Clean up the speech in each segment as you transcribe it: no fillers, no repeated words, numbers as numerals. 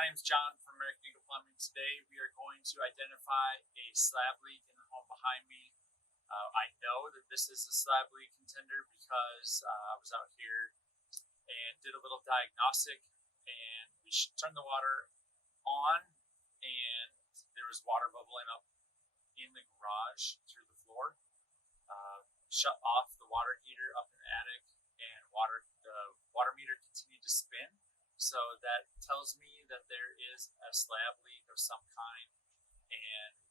My name is John from American Eagle Plumbing. Today we are going to identify a slab leak in the home behind me. I know that this is a slab leak contender because I was out here and did a little diagnostic, and we turned the water on and there was water bubbling up in the garage through the floor. Shut off the water heater up in the attic, and the water meter continued to spin. So that tells me that there is a slab leak of some kind, and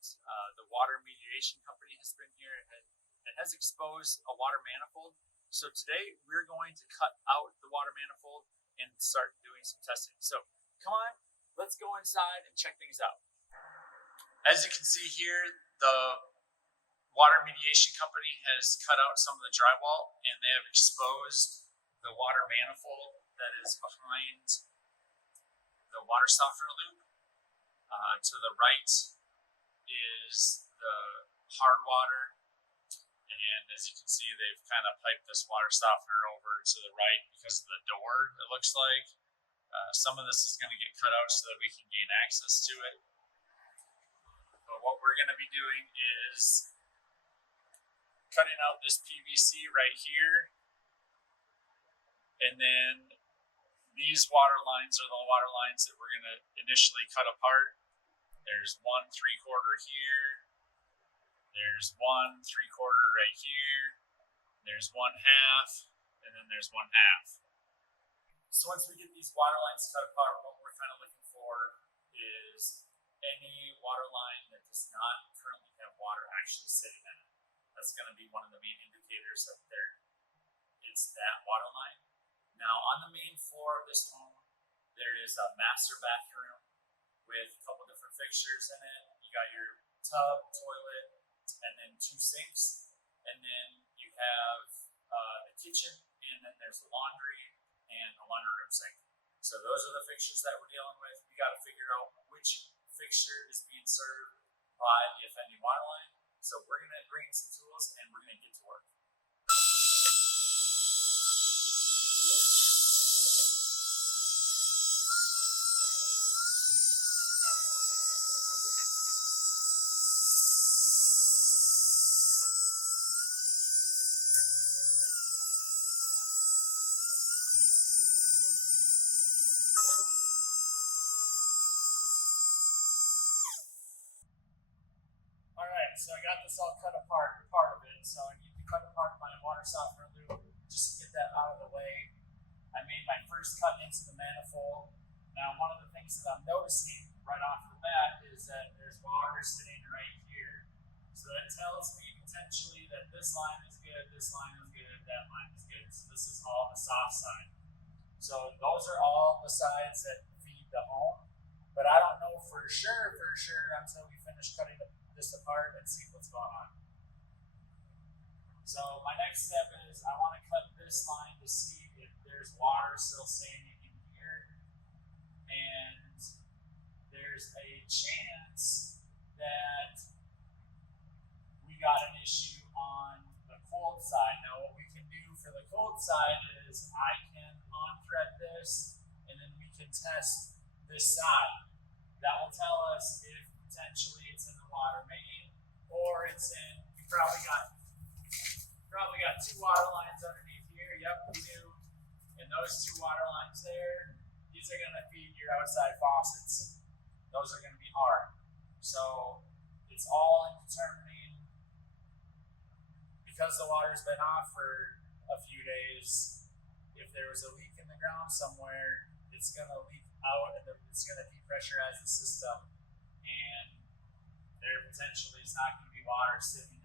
the water mediation company has been here and has exposed a water manifold. So today we're going to cut out the water manifold and start doing some testing. So come on, let's go inside and check things out. As you can see here, the water mediation company has cut out some of the drywall, and they have exposed the water manifold that is behind the water softener loop. To the right is the hard water, and as you can see, they've kind of piped this water softener over to the right because of the door, it looks like. Some of this is going to get cut out so that we can gain access to it. But what we're going to be doing is cutting out this PVC right here, and then these water lines are the water lines that we're going to initially cut apart. There's 1 3/4 here, there's 1 3/4 right here, there's 1/2, and then there's 1/2. So once we get these water lines cut apart, what we're kind of looking for is any water line that does not currently have water actually sitting in it. That's going to be one of the main indicators that it's that water line. Now, on the main floor of this home, there is a master bathroom with a couple different fixtures in it. You got your tub, toilet, and then 2 sinks. And then you have the kitchen, and then there's the laundry and a laundry room sink. So those are the fixtures that we're dealing with. We got to figure out which fixture is being served by the offending water line. So we're going to bring in some tools and we're going to get to work. So I got this all cut apart, part of it. So I need to cut apart my water softener loop just to get that out of the way. I made my first cut into the manifold. Now, one of the things that I'm noticing right off the bat is that there's water sitting right here. So that tells me potentially that this line is good, this line is good, that line is good. So this is all the soft side. So those are all the sides that feed the home. But I don't know for sure until we finish cutting this apart and see what's going on. So my next step is I want to cut this line to see if there's water still standing in here, and there's a chance that we got an issue on the cold side. Now what we can do for the cold side is I can on-thread this, and then we can test this side. That will tell us if potentially it's in the water main, or it's in, we probably got 2 water lines underneath here. Yep, we do. And those 2 water lines there, these are going to feed your outside faucets. Those are going to be hard. So it's all in determining, because the water's been off for a few days, if there was a leak in the ground somewhere, it's going to leak out and it's going to depressurize the system, and there potentially is not going to be water sitting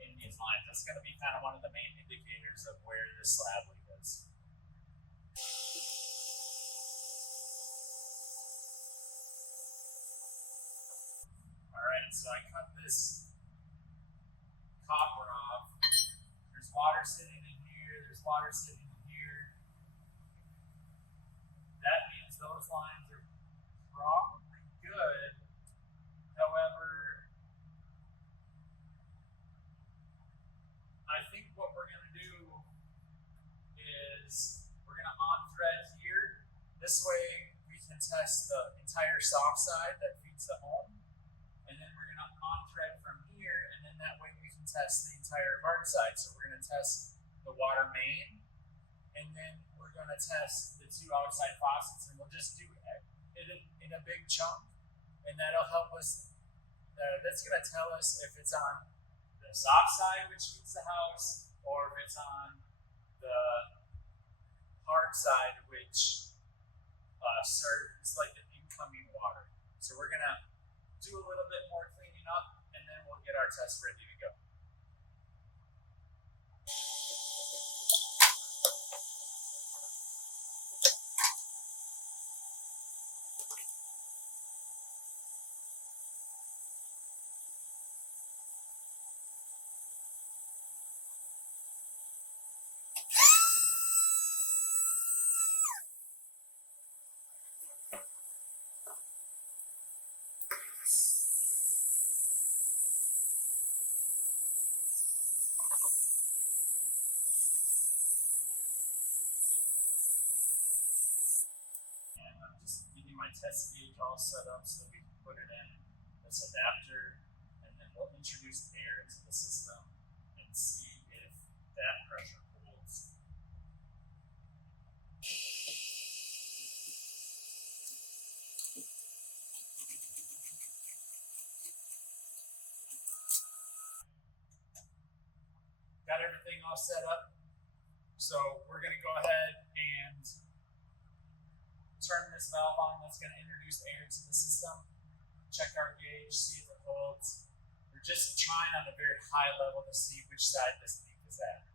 in these lines. That's going to be kind of one of the main indicators of where this slab leak is. Alright, so I cut this copper off. There's water sitting in here, there's water sitting in here. That means those lines are probably good. However, I think what we're going to do is we're going to on-thread here. This way we can test the entire soft side that feeds the home. And then we're going to on-thread from here, and then that way we can test the entire hard side. So we're going to test the water main, and then we're going to test the 2 outside faucets, and we'll just do it in a big chunk, and that'll help us. That's going to tell us if it's on the soft side, which feeds the house, or if it's on the hard side, which serves like the incoming water. So we're going to do a little bit more cleaning up, and then we'll get our test ready to go. Getting my test gauge all set up so that we can put it in this adapter, and then we'll introduce air into the system and see if that pressure holds. Got everything all set up, so we're going to go ahead and turn this valve on. That's going to introduce air into the system. Check our gauge, see if it holds. We're just trying on a very high level to see which side this leak is at.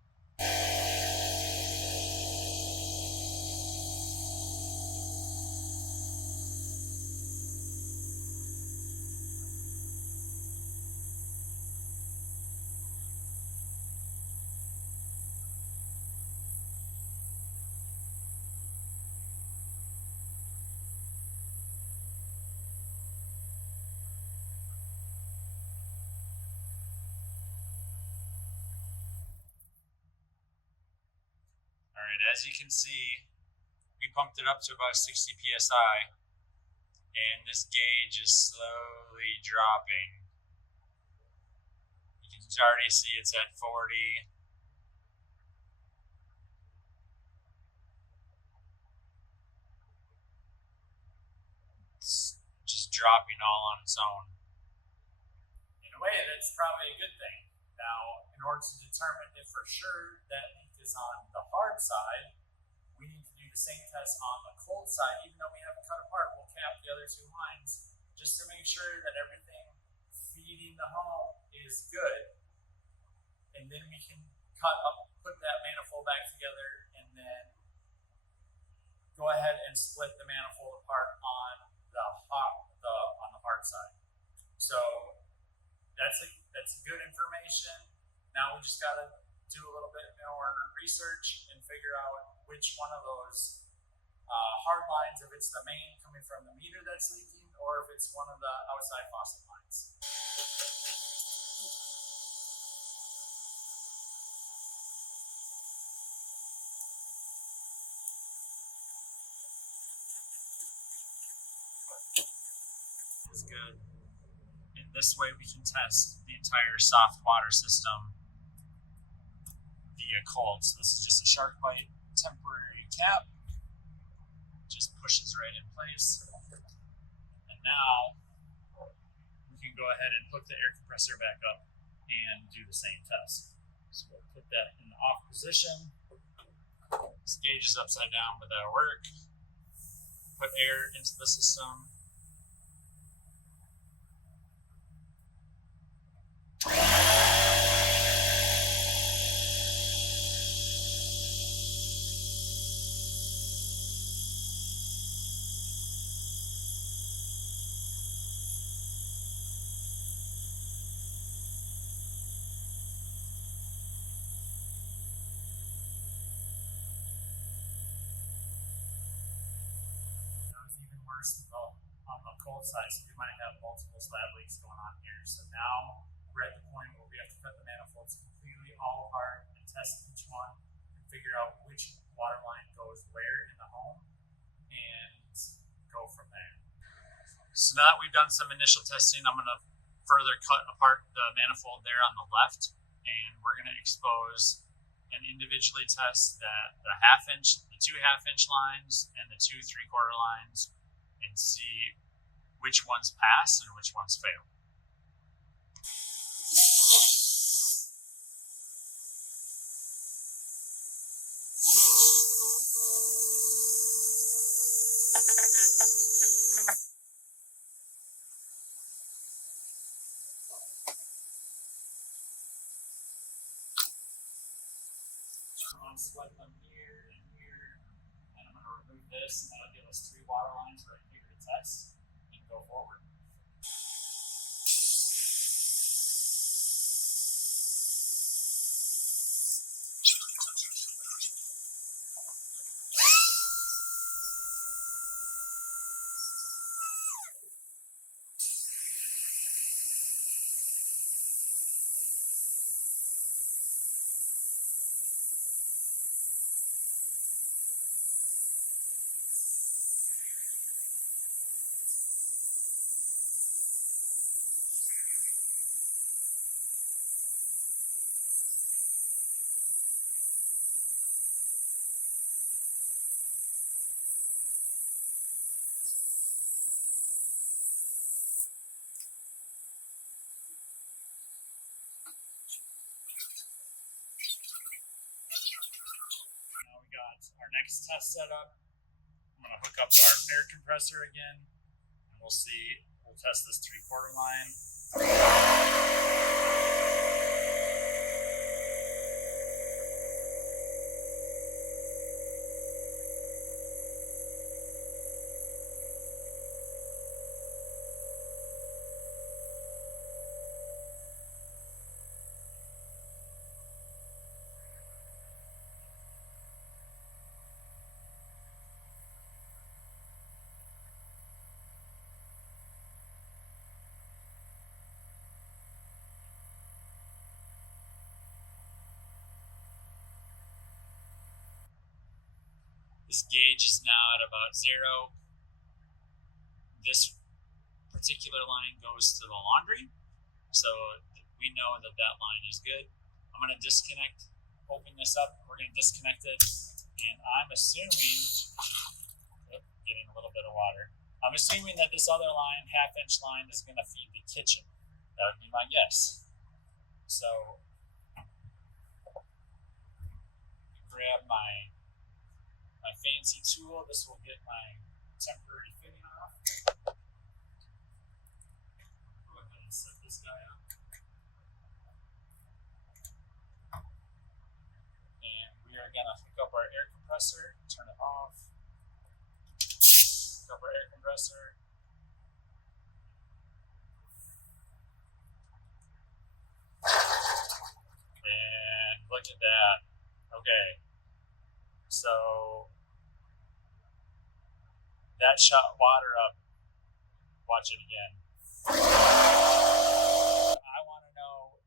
Alright, as you can see, we pumped it up to about 60 psi, and this gauge is slowly dropping. You can already see it's at 40. It's just dropping all on its own. In a way, that's probably a good thing. Now, in order to determine if for sure that leak is on the hard side, we need to do the same test on the cold side. Even though we haven't cut apart, we'll cap the other 2 lines just to make sure that everything feeding the home is good. And then we can put that manifold back together, and then go ahead and split the manifold apart on the hard side. So that's good information. Now we just got to do a little bit more research and figure out which one of those hard lines, if it's the main coming from the meter that's leaking, or if it's one of the outside faucet lines. Is good. And this way we can test the entire soft water system via cold. So this is just a shark bite temporary cap. Just pushes right in place. And now we can go ahead and hook the air compressor back up and do the same test. So we'll put that in the off position. This gauge is upside down, but that'll work. Put air into the system. On the cold side, so we might have multiple slab leaks going on here. So now we're at the point where we have to cut the manifolds completely all apart and test each one and figure out which water line goes where in the home and go So now that we've done some initial testing, I'm going to further cut apart the manifold there on the left, and we're going to expose and individually test the 2 half-inch lines and the 2 3/4 lines, and see which ones pass and which ones fail. I'm going to select them here and here, and I'm going to remove this, and that'll give us 3 water lines right here to test and go forward. Now we got our next test set up. I'm going to hook up our air compressor again, and we'll see. We'll test this 3/4 line. This gauge is now at about 0. This particular line goes to the laundry, so we know that that line is good. I'm going to disconnect, open this up, we're going to disconnect it, and I'm assuming, getting a little bit of water, I'm assuming that this other line, half-inch line, is going to feed the kitchen. That would be my guess. So, grab my fancy tool. This will get my temporary fitting off. Go ahead and set this guy up. And we are going to hook up our air compressor, turn it off. Hook up our air compressor. And look at that. Okay. So that shot water up. Watch it again. I want to know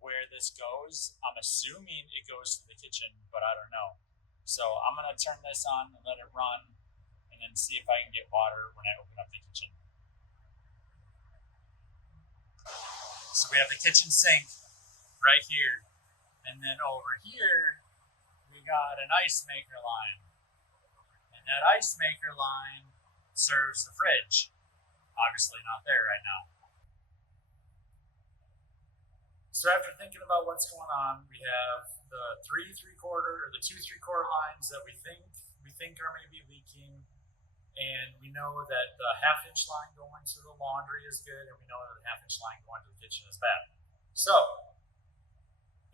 where this goes. I'm assuming it goes to the kitchen, but I don't know. So I'm going to turn this on and let it run, and then see if I can get water when I open up the kitchen. So we have the kitchen sink right here, and then over here we got an ice maker line. That ice maker line serves the fridge. Obviously not there right now. So after thinking about what's going on, we have the 3 3/4 or the 2 3/4 lines that we think are maybe leaking, and we know that the half-inch line going to the laundry is good, and we know that the half-inch line going to the kitchen is bad. So,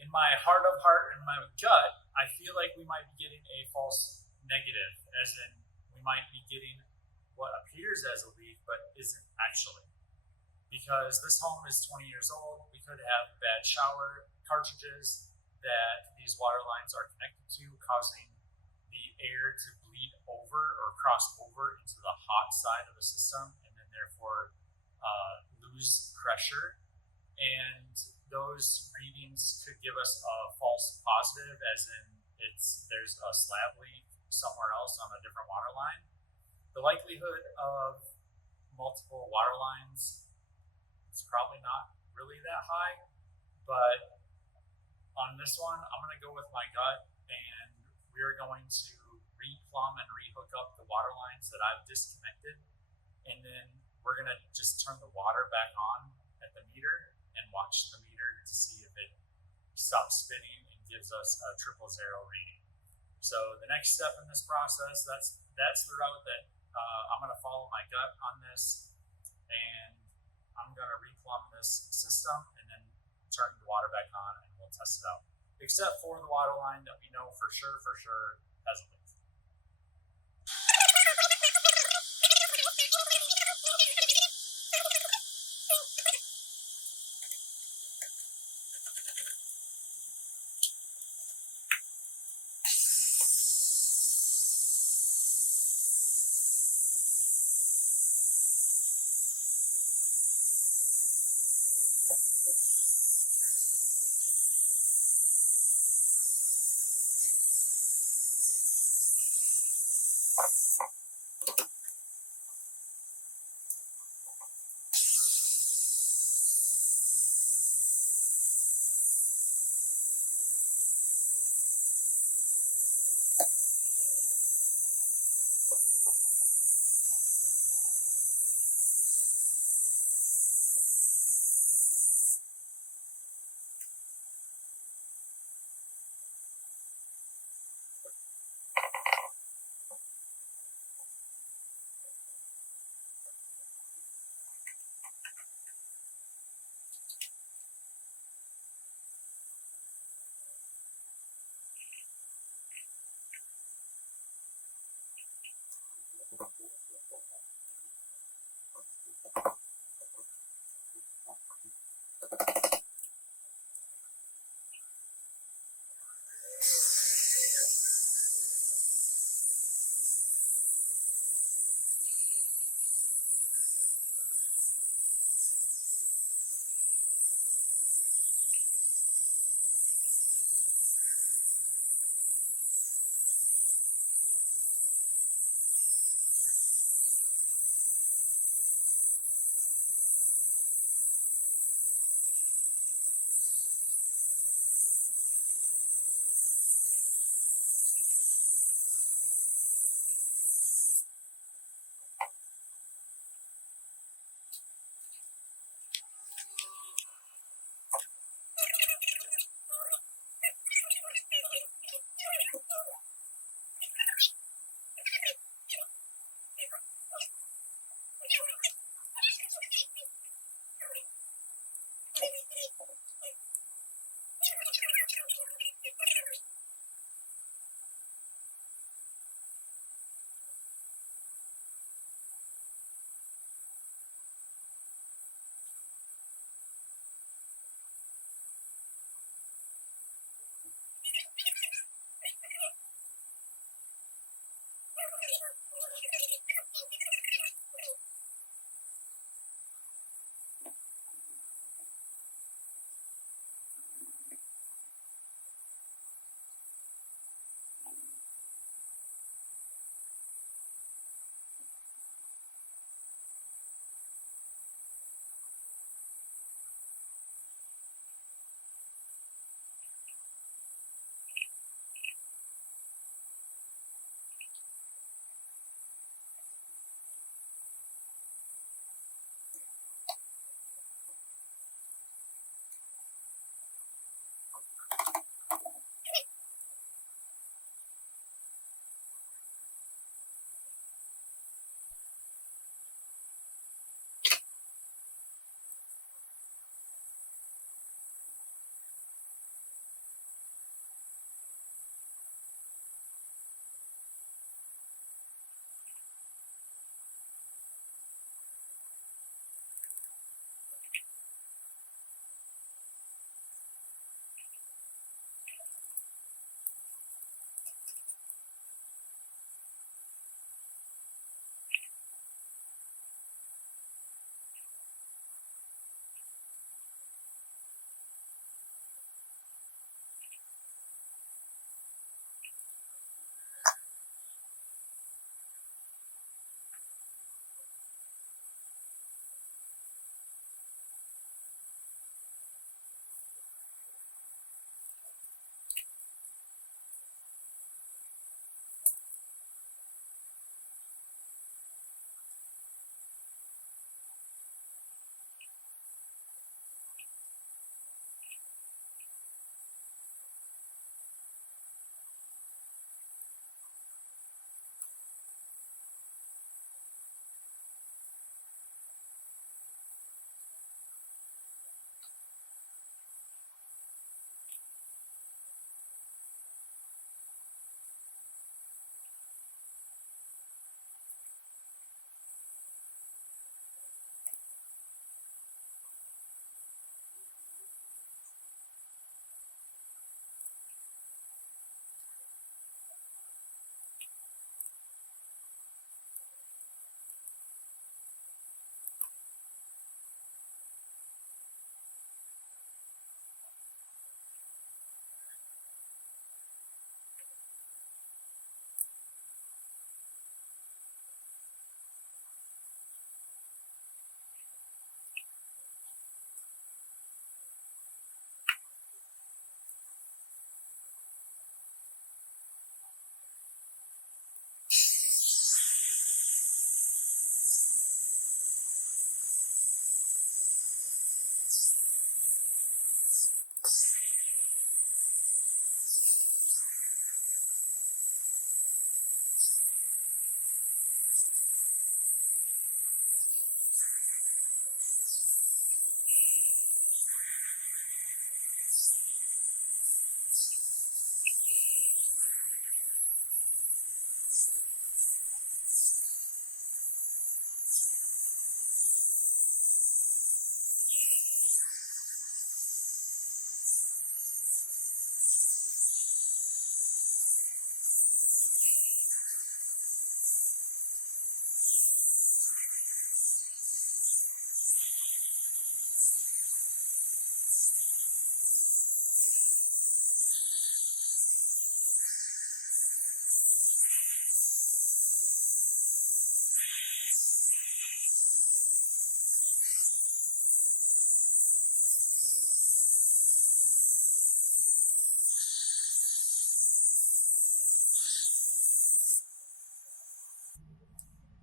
in my heart of heart and my gut, I feel like we might be getting a false negative, as in we might be getting what appears as a leak but isn't actually. Because this home is 20 years old, we could have bad shower cartridges that these water lines are connected to, causing the air to bleed over or cross over into the hot side of the system, and then therefore lose pressure. And those readings could give us a false positive, as in there's a slab leak somewhere else on a different water line. The likelihood of multiple water lines, it's probably not really that high. But on this one, I'm going to go with my gut, and we're going to re-plumb and re-hook up the water lines that I've disconnected, and then we're going to just turn the water back on at the meter and watch the meter to see if it stops spinning and gives us a 000 reading. So the next step in this process, that's the route that I'm going to follow my gut on this, and I'm going to re-plumb this system and then turn the water back on, and we'll test it out. Except for the water line that we know for sure has a leak.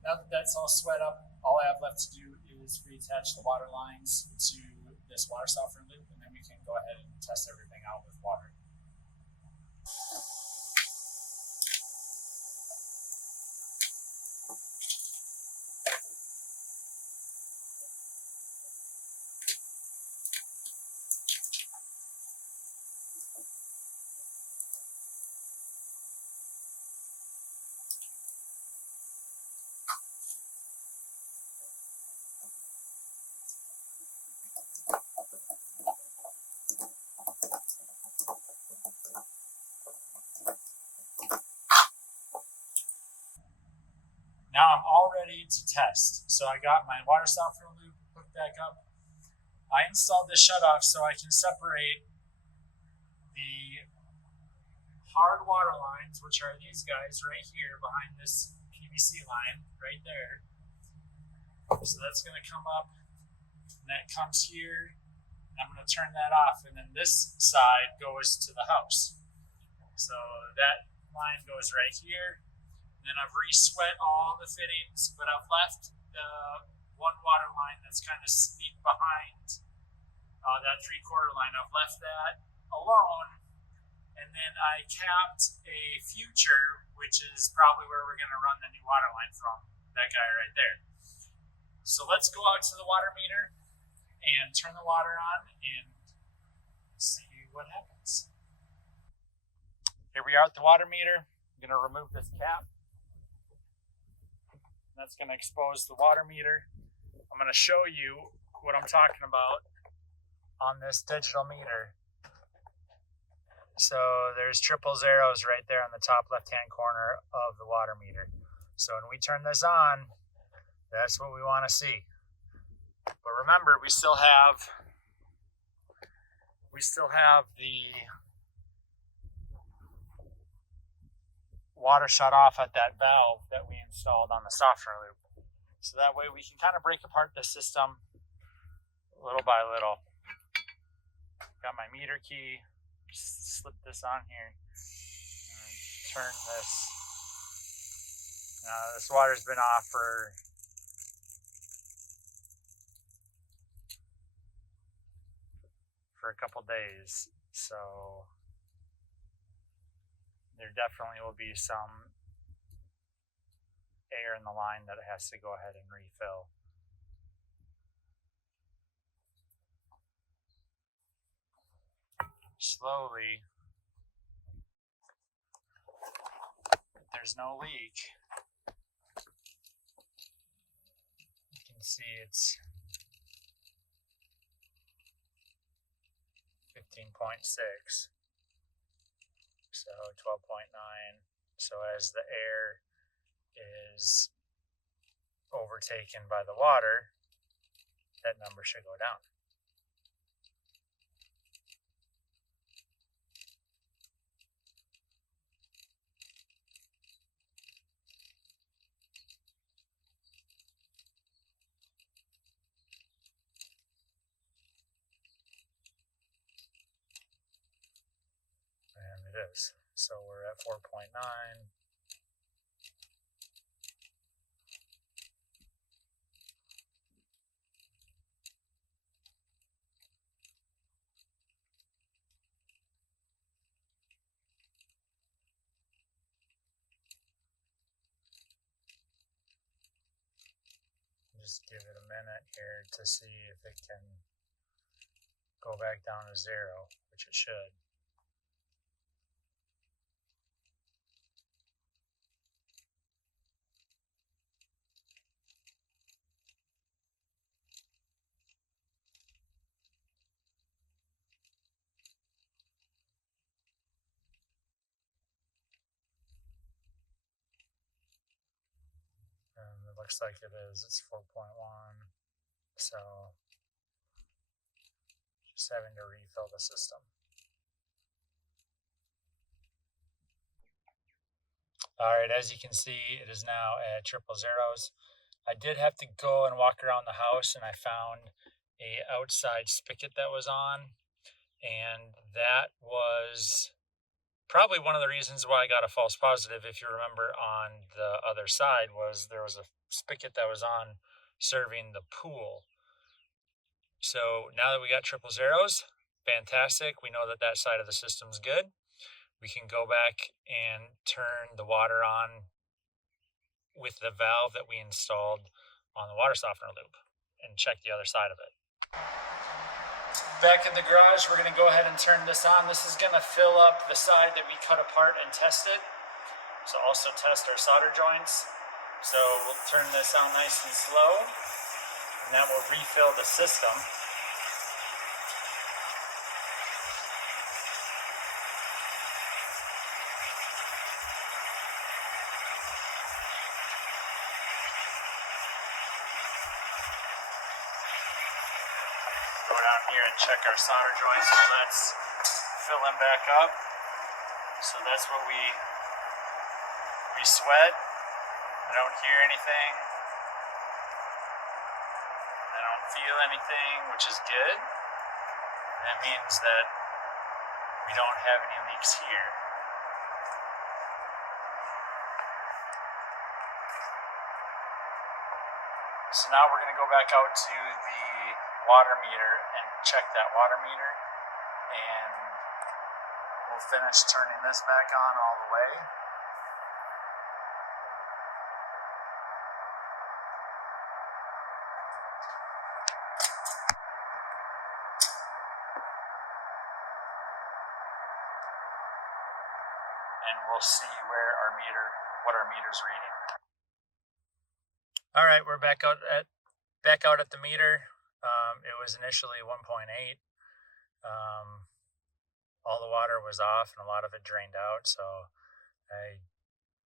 Now that that's all sweat up, all I have left to do is reattach the water lines to this water softener loop, and then we can go ahead and test everything out with water. Now I'm all ready to test. So I got my water softener loop hooked back up. I installed this shutoff so I can separate the hard water lines, which are these guys right here behind this PVC line right there. So that's going to come up, and that comes here, and I'm going to turn that off, and then this side goes to the house. So that line goes right here. And then I've re-sweat all the fittings, but I've left the one water line that's kind of sneaked behind that 3/4 line. I've left that alone, and then I capped a future, which is probably where we're going to run the new water line from, that guy right there. So let's go out to the water meter and turn the water on and see what happens. Here we are at the water meter. I'm going to remove this cap. That's going to expose the water meter. I'm going to show you what I'm talking about on this digital meter. So there's triple zeros right there on the top left-hand corner of the water meter. So when we turn this on, that's what we want to see. But remember, we still have the water shut off at that valve that we installed on the softener loop. So that way we can kind of break apart the system little by little. Got my meter key, just slip this on here, and turn this. This water's been off for a couple days, so there definitely will be some air in the line that it has to go ahead and refill. Slowly, if there's no leak, you can see it's 15.6. So 12.9. So as the air is overtaken by the water, that number should go down. And it is. So we're at 4.9. Just give it a minute here to see if it can go back down to 0, which it should. And it looks like it is. It's 4.1. So just having to refill the system. All right, as you can see, it is now at triple zeros. I did have to go and walk around the house, and I found a outside spigot that was on, and that was probably one of the reasons why I got a false positive. If you remember, on the other side there was a spigot that was on serving the pool. So now that we got triple zeros, fantastic. We know that that side of the system's good. We can go back and turn the water on with the valve that we installed on the water softener loop and check the other side of it. Back in the garage, we're going to go ahead and turn this on. This is going to fill up the side that we cut apart and tested. So also test our solder joints. So we'll turn this on nice and slow, and that will refill the system. Go down here and check our solder joints. So let's fill them back up. So that's what we sweat. I don't hear anything. I don't feel anything, which is good. That means that we don't have any leaks here. So now we're going to go back out to the water meter and check that water meter, and we'll finish turning this back on all the way. And we'll see what our meter's reading. All right, we're back out at the meter. It was initially 1.8. All the water was off and a lot of it drained out, so I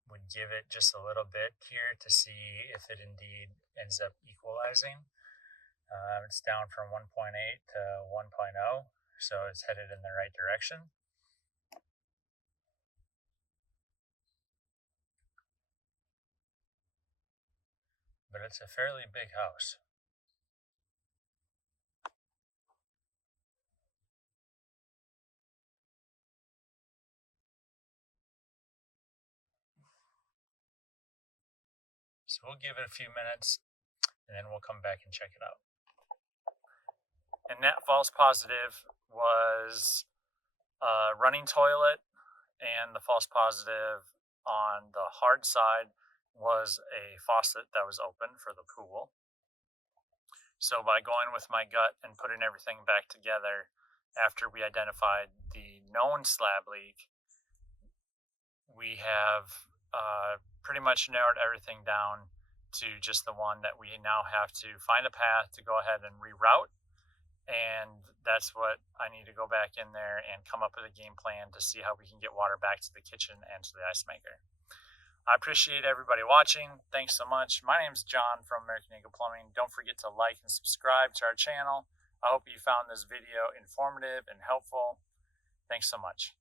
would give it just a little bit here to see if it indeed ends up equalizing. It's down from 1.8 to 1.0, so it's headed in the right direction. But it's a fairly big house. So we'll give it a few minutes, and then we'll come back and check it out. And that false positive was a running toilet, and the false positive on the hard side was a faucet that was open for the pool. So by going with my gut and putting everything back together after we identified the known slab leak, we have pretty much narrowed everything down to just the one that we now have to find a path to go ahead and reroute. And that's what I need to go back in there and come up with a game plan to see how we can get water back to the kitchen and to the ice maker. I appreciate everybody watching. Thanks so much. My name is John from American Eagle Plumbing. Don't forget to like and subscribe to our channel. I hope you found this video informative and helpful. Thanks so much.